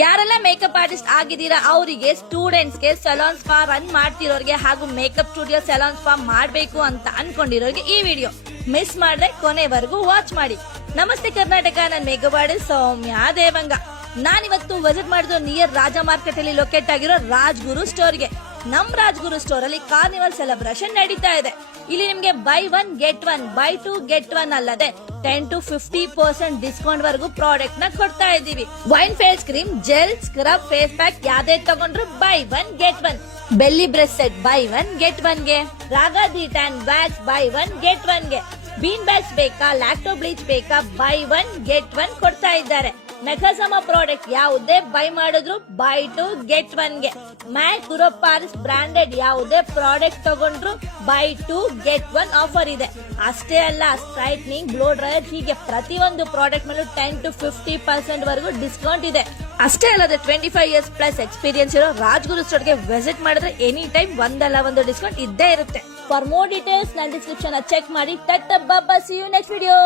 ಯಾರೆಲ್ಲ makeup artist ಆಗಿದ್ದೀರಾ ಅವರಿಗೆ, ಸ್ಟೂಡೆಂಟ್ಸ್ ಗೆ, ಸಲೂನ್ ಸ್ಪಾ ರನ್ ಮಾಡ್ತಿರೋರಿಗೆ ಹಾಗೂ ಮೇಕಪ್ ಸ್ಟುಡಿಯೋ ಸಲೂನ್ ಸ್ಪಾ ಮಾಡಬೇಕು ಅಂತ ಅನ್ಕೊಂಡಿರೋರಿಗೆ ಈ ವಿಡಿಯೋ ಮಿಸ್ ಮಾಡ್ರೆ ಕೊನೆವರೆಗೂ ವಾಚ್ ಮಾಡಿ. ನಮಸ್ತೆ ಕರ್ನಾಟಕ, ನಾನು ಮೇಕಪ್ ಆರ್ಟಿಸ್ಟ್ ಸೌಮ್ಯ ದೇವಂಗ. ನಾನಿವತ್ತು ವಿಸಿಟ್ ಮಾಡಿದ್ದು ನಿಯರ್ ರಾಜ ಮಾರ್ಕೆಟ್ ಅಲ್ಲಿ ಲೊಕೇಟ್ ಆಗಿರೋ ರಾಜ್ಗುರು ಸ್ಟೋರ್ಗೆ. ನಮ್ ರಾಜ್ಗುರು ಸ್ಟೋರ್ ಅಲ್ಲಿ ಕಾರ್ನಿವಲ್ ಸೆಲೆಬ್ರೇಷನ್ ನಡೀತಾ ಇದೆ. ಇಲ್ಲಿ ನಿಮ್ಗೆ ಬೈ 1 get 1, ಬೈ 2 get 1 ಅಲ್ಲದೆ 10 to 50% ಡಿಸ್ಕೌಂಟ್ ವರೆಗೂ ಪ್ರಾಡಕ್ಟ್ ನ ಕೊಡ್ತಾ ಇದೀವಿ. Wine face cream, gel, scrub, face pack ಯಾವ್ದೇ ತಗೊಂಡ್ರು buy 1 get 1. Belly brush set buy 1 get 1 ಗೆ. Raaga detan wax buy 1 get 1 ಗೆ. ಬೀನ್ ಬ್ಯಾಗ್ಸ್ ಬೇಕಾ, ಲ್ಯಾಕ್ಟೋ ಬ್ಲೀಚ್ ಬೇಕಾ, ಬೈ 1 get 1 ಕೊಡ್ತಾ ಇದ್ದಾರೆ. ನಖಸಮ ಪ್ರಾಡಕ್ಟ್ ಯಾವುದೇ ಬೈ ಮಾಡಿದ್ರು ಬೈ 2 get 1 ಗೆ. ಮ್ಯಾಕ್ ಗುರೋಪಾರಿಸ್ ಬ್ರಾಂಡೆಡ್ ಯಾವುದೇ ಪ್ರಾಡಕ್ಟ್ ತಗೊಂಡ್ರು ಬೈ 2 get 1 ಆಫರ್ ಇದೆ. ಅಷ್ಟೇ ಅಲ್ಲ, ಸ್ಟ್ರೈಟ್ನಿಂಗ್, ಬ್ಲೋ ಡ್ರೈಯರ್ ಹೀಗೆ ಪ್ರತಿಯೊಂದು ಪ್ರಾಡಕ್ಟ್ ಮೇಲೂ 10 to 50% ವರೆಗೂ ಡಿಸ್ಕೌಂಟ್ ಇದೆ. ಅಷ್ಟೇ ಅಲ್ಲದೆ 25 years ಪ್ಲಸ್ ಎಕ್ಸ್ಪೀರಿಯನ್ಸ್ ಇರೋ ರಾಜ್ಗುರು ಸ್ಟೋರ್ಗೆ ವಿಸಿಟ್ ಮಾಡಿದ್ರೆ ಎನಿ ಟೈಮ್ ಒಂದಲ್ಲ ಒಂದು ಡಿಸ್ಕೌಂಟ್ ಇದ್ದೇ ಇರುತ್ತೆ. ಫಾರ್ ಮೋರ್ ಡೀಟೇಲ್ಸ್ ನನ್ನ ಡಿಸ್ಕ್ರಿಪ್ಷನ್ ಚೆಕ್ ಮಾಡಿ. See you next video.